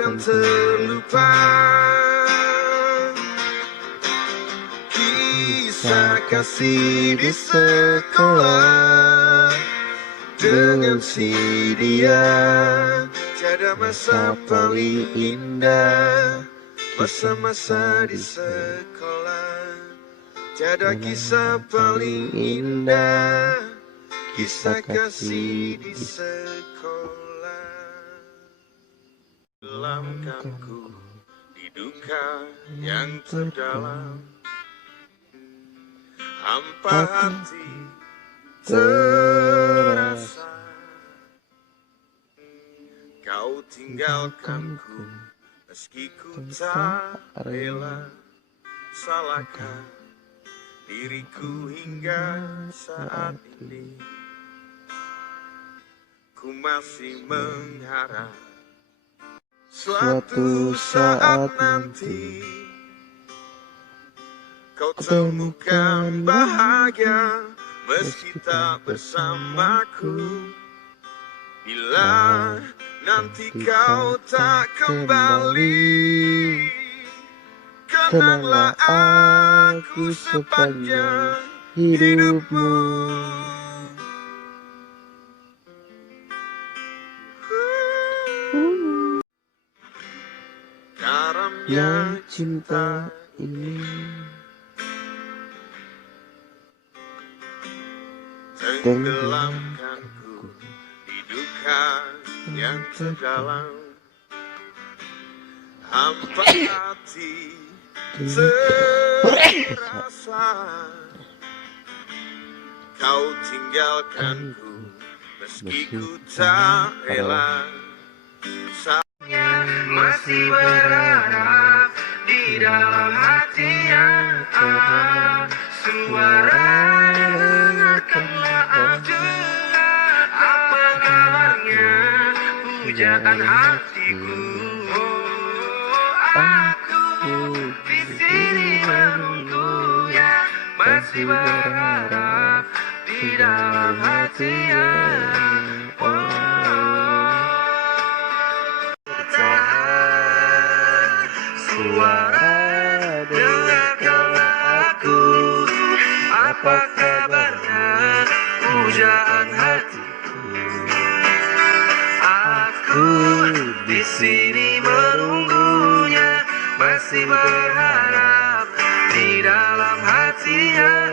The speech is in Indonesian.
akan terlupa. Kisah kasih di sekolah dengan si dia. Tiada masa paling indah, masa-masa di sekolah. Tiada kisah paling indah, kisah kasih di sekolah. Dalamkanku di duka yang terdalam, hampa hati terasa. Kau tinggalkanku meski ku tak rela. Salahkah diriku hingga saat ini? Ku masih mengharap suatu saat nanti kau temukan bahagia meski tak bersamaku. Bila nanti kau tak kembali, kenanglah aku sepanjang hidupmu. Karamnya cinta ini tenggelamkanku di duka yang terdalam, hampa hati terasa. Kau tinggalkanku meski ku tak rela. Saya masih berharap di dalam hatinya. Suara dengarkanlah aku, apa kabarnya pujaan hatiku. Aku di sini menunggunya, masih berharap di dalam hatinya. Suara dengarkanlah aku, apa kabarnya pujaan hatiku. Aku di sini menunggunya, masih berharap di dalam hatinya.